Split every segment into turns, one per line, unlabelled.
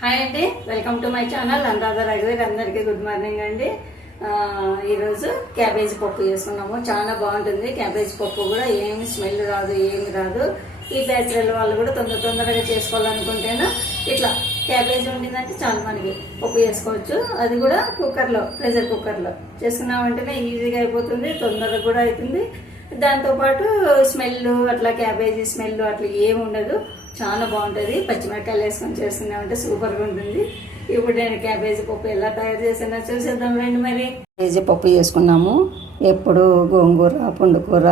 Hi అండి. Welcome to my channel Anuradha రఘువీర్ అందరికీ good morning అండి. ఈరోజు క్యాబేజీ పప్పు చేసుకున్నాము చాలా బాగుంటుంది. క్యాబేజీ పప్పు కూడా ఏమి స్మెల్ రాదు ఏమి రాదు. ఈ బ్యాచులర్ వాళ్ళు కూడా తొందర తొందరగా చేసుకోవాలనుకుంటేనా ఇట్లా క్యాబేజీ ఉండిందంటే చాలా మనకి. పప్పు చేసుకోవచ్చు. అది కూడా కుక్కర్లో ప్రెషర్ కుక్కర్లో చేసుకున్నామంటేనే ఈజీగా అయిపోతుంది తొందరగా కూడా అవుతుంది దాంతోపాటు స్మెల్ అట్లా క్యాబేజీ స్మెల్ అట్లా ఏమి ఉండదు. చాలా బాగుంటుంది. పచ్చిమిరకాయలు వేసుకొని చేసుకున్నామంటే సూపర్గా ఉంటుంది. ఇప్పుడు నేను క్యాబేజీ పప్పు ఎలా తయారు చేసానో చూసేద్దాం రండి మరి. క్యాబేజీ పప్పు చేసుకున్నాము. ఎప్పుడు గోంగూర పుండుకూర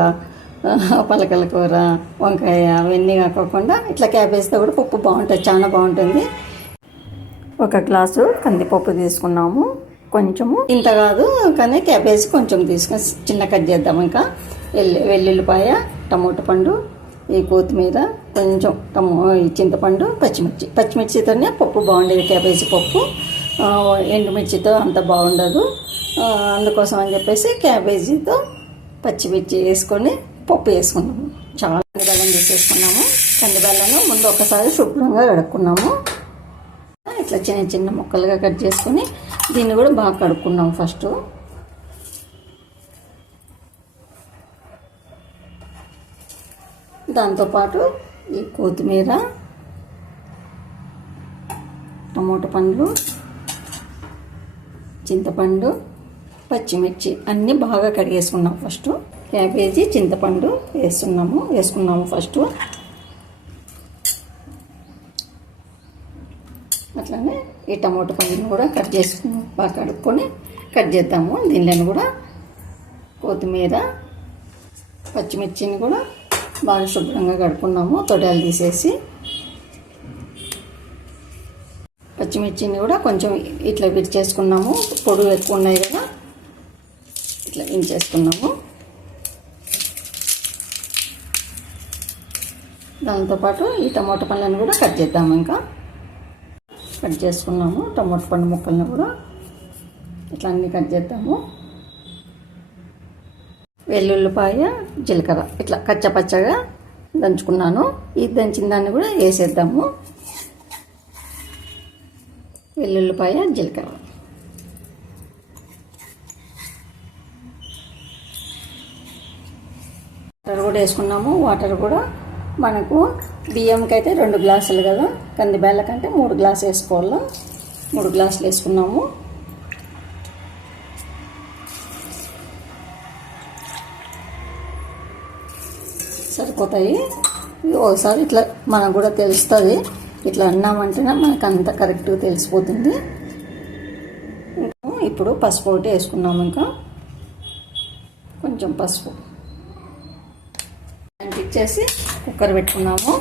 పలకల కూర వంకాయ అవన్నీ కాకుండా ఇట్లా క్యాబేజీతో కూడా పప్పు బాగుంటుంది. చాలా బాగుంటుంది. ఒక గ్లాసు కందిపప్పు తీసుకున్నాము. కొంచెము ఇంత కాదు కానీ క్యాబేజ్ కొంచెం తీసుకొని చిన్న కట్ చేద్దాం ఇంకా. వెల్లుల్లిపాయ టమోటా పండు ఈ కొత్తిమీర కొంచెం టమో ఈ చింతపండు పచ్చిమిర్చి. పచ్చిమిర్చితోనే పప్పు బాగుండేది. క్యాబేజీ పప్పు. ఎండుమిర్చితో అంత బాగుండదు. అందుకోసం అని చెప్పేసి క్యాబేజీతో పచ్చిమిర్చి వేసుకొని పప్పు వేసుకున్నాము. చాలా కందిబెల్లం తీసేసుకున్నాము. కందిబెల్లను ముందు ఒకసారి శుభ్రంగా కడుక్కున్నాము. ఇట్లా చిన్న చిన్న ముక్కలుగా కట్ చేసుకొని దీన్ని కూడా బాగా కడుక్కున్నాము ఫస్ట్. దాంతోపాటు ఈ కొత్తిమీర టమోటా పండ్లు చింతపండు పచ్చిమిర్చి అన్నీ బాగా కడిగేసుకున్నాం ఫస్ట్. క్యాబేజీ చింతపండు వేస్తున్నాము వేసుకున్నాము ఫస్ట్. అట్లానే ఈ టమోటా పండును కూడా కట్ చేసుకుని బాగా కడుక్కొని కట్ చేద్దాము. దీనిలో కూడా కొత్తిమీర పచ్చిమిర్చిని కూడా బాగా శుభ్రంగా కడుక్కున్నాము. తొడాలు తీసేసి పచ్చిమిర్చిని కూడా కొంచెం ఇట్లా విరిచేసుకున్నాము. పొడుగు ఎక్కువ ఉన్నాయి కదా ఇట్లా ఇంచేసుకున్నాము దాంతోపాటు ఈ టమాటా పండ్లను కూడా కట్ చేద్దాము ఇంకా. కట్ చేసుకున్నాము. టమాటా పండు ముక్కలను కూడా ఇట్లా అన్నీ కట్ చేద్దాము. వెల్లుల్లిపాయ జీలకర్ర. ఇట్లా కచ్చపచ్చగా దంచుకున్నాను. ఈ దంచిన దాన్ని కూడా వేసేద్దాము. వెల్లుల్లిపాయ జీలకర్ర. వాటర్ కూడా వేసుకున్నాము. వాటర్ కూడా మనకు బియ్యంకి అయితే రెండు గ్లాసులు కదా. కంది బెల్లకంటే మూడు గ్లాసులు వేసుకోవాలి? మూడు గ్లాసులు వేసుకున్నాము. సరిపోతాయి. ఒకసారి ఇట్లా మనకు కూడా తెలుస్తుంది. ఇట్లా అన్నామంటేనే మనకు అంత కరెక్ట్గా తెలిసిపోతుంది. ఇప్పుడు పసుపు ఒకటి వేసుకున్నాము ఇంకా. కొంచెం పసుపు. ఇచ్చేసి కుక్కర్ పెట్టుకున్నాము.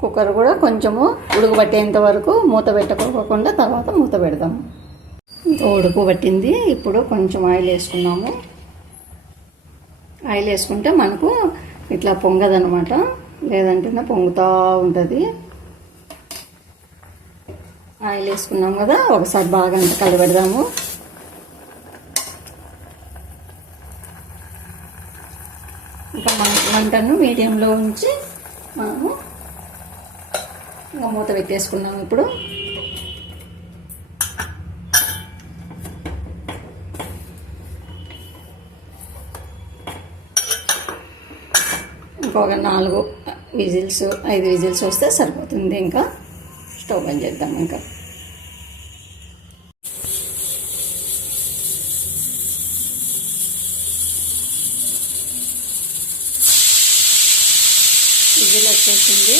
కుక్కర్ కూడా కొంచెము ఉడకబట్టేంత వరకు మూత పెట్టకోకుండా తర్వాత మూత పెడదాము ఇంకా పట్టింది ఇప్పుడు కొంచెం ఆయిల్ వేసుకున్నాము. ఆయిల్ వేసుకుంటే మనకు ఇట్లా పొంగదనమాట లేదంటే పొంగుతూ ఉంటుంది. ఆయిల్ వేసుకున్నాం కదా ఒకసారి బాగా అంత కలబెడదాము. ఇంకా మన వంటను మీడియంలో ఉంచి మనము ఇంకా మూత పెట్టేసుకున్నాము ఇప్పుడు. ఇంకొక నాలుగు విజిల్స్ ఐదు విజిల్స్ వస్తే సరిపోతుంది. ఇంకా స్టవ్ బంద్ చేద్దాం ఇంకా. విజిల్ వచ్చేసింది.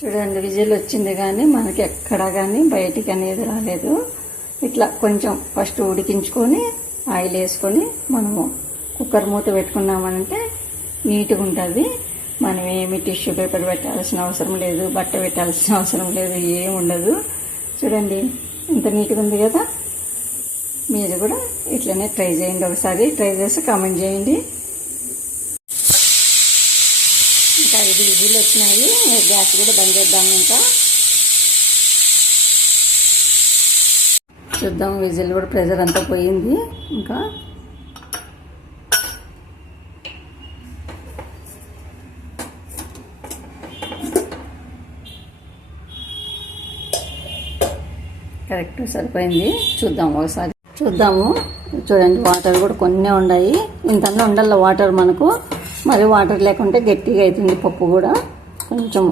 చూడండి విజిల్ వచ్చింది కానీ మనకి ఎక్కడ కానీ బయటికి అనేది రాలేదు. ఇట్లా కొంచెం ఫస్ట్ ఉడికించుకొని ఆయిల్ వేసుకొని మనము కుక్కర్ మూత పెట్టుకున్నామంటే నీట్గా ఉంటుంది. మనం ఏమి టిష్యూ పేపర్ పెట్టాల్సిన అవసరం లేదు బట్ట పెట్టాల్సిన అవసరం లేదు ఏం ఉండదు. చూడండి ఇంత నీట్గా ఉంది కదా? మీరు కూడా ఇట్లనే ట్రై చేయండి ఒకసారి. ట్రై చేసి కామెంట్ చేయండి. ఇంకా ఐదు విజిల్ వచ్చినాయి. గ్యాస్ కూడా బంద్ చేద్దాము ఇంకా. చూద్దాం. విజిల్ కూడా ప్రెజర్ అంతా పోయింది. ఇంకా కరెక్ట్ సరిపోయింది. చూద్దాం ఒకసారి. చూద్దాము. చూడండి వాటర్ కూడా కొన్ని ఉన్నాయి ఇంత ఉండాలి వాటర్ మనకు. మరి వాటర్ లేకుంటే గట్టిగా అవుతుంది పప్పు కూడా. కొంచెం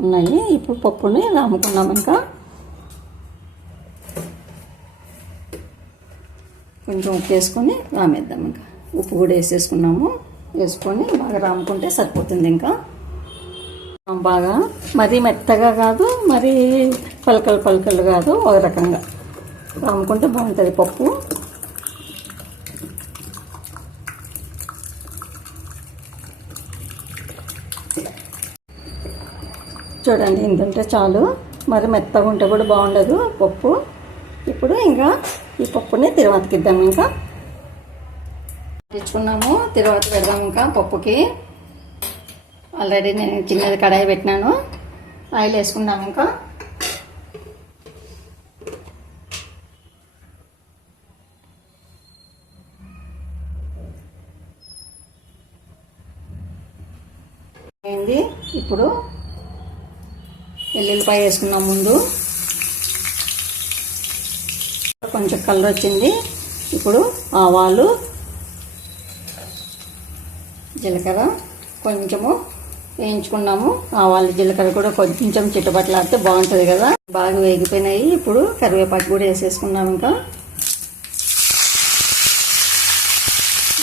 ఉన్నాయి. ఇప్పుడు పప్పుని రాముకున్నాం ఇంకా. కొంచెం ఉప్పు వేసుకొని రామేద్దాం ఇంకా. ఉప్పు కూడా వేసేసుకున్నాము. వేసుకొని బాగా రాముకుంటే సరిపోతుంది ఇంకా. బాగా మరీ మెత్తగా కాదు మరీ పలకలు పలకలు కాదు ఒక రకంగా. రాముకుంటే బాగుంటుంది పప్పు. చూడండి ఇంతంటే చాలు. మరి మెత్తగా ఉంటే కూడా బాగుండదు పప్పు. ఇప్పుడు ఇంకా ఈ పప్పుని తిరువాతకిద్దాం ఇంకా. తెచ్చుకున్నాము తిరువాత పెడదాం ఇంకా పప్పుకి. ఆల్రెడీ నేను చిన్నది కడాయి పెట్టినాను. ఆయిల్ వేసుకున్నాము ఇంకా. అయింది ఇప్పుడు వెల్లుల్లిపాయ వేసుకున్నాం ముందు. కొంచెం కలర్ వచ్చింది. ఇప్పుడు ఆవాలు జీలకర్ర కొంచెము వేయించుకున్నాము. ఆవాలు జీలకర్ర కూడా కొంచెం చిట్టుబట్లాడితే బాగుంటుంది కదా. బాగా వేగిపోయినాయి. ఇప్పుడు కరివేపాకు కూడా వేసేసుకున్నాము ఇంకా.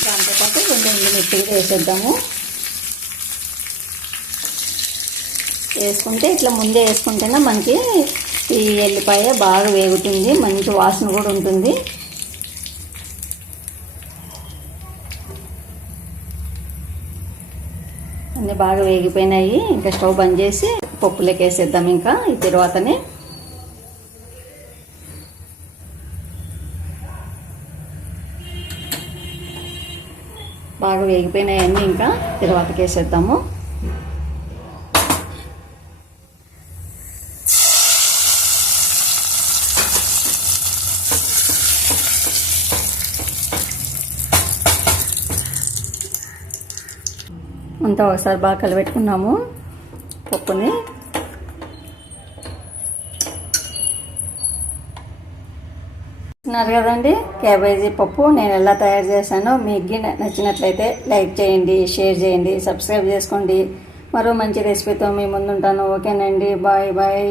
దాంతోపాటు రెండు ఎండుమిర్చి కూడా వేసేద్దాము. వేసుకుంటే ఇట్లా ముందే వేసుకుంటేనే మనకి ఈ ఎల్లిపాయ బాగా వేగుతుంది మంచి వాసన కూడా ఉంటుంది. అన్నీ బాగా వేగిపోయినాయి. ఇంకా స్టవ్ బంద్ చేసి పప్పులోకి వేసేద్దాం ఇంకా ఈ తర్వాతనే. బాగా వేగిపోయినాయి అన్నీ ఇంకా తర్వాతకి వేసేద్దాము. అంతా ఒకసారి బాగా కలిపెట్టుకున్నాము పప్పుని. చూస్తున్నారు కదండి క్యాబేజీ పప్పు నేను ఎలా తయారు చేశానో మీకు నచ్చినట్లయితే లైక్ చేయండి షేర్ చేయండి సబ్స్క్రైబ్ చేసుకోండి. మరో మంచి రెసిపీతో మీ ముందుంటాను. ఓకేనండి. Bye bye.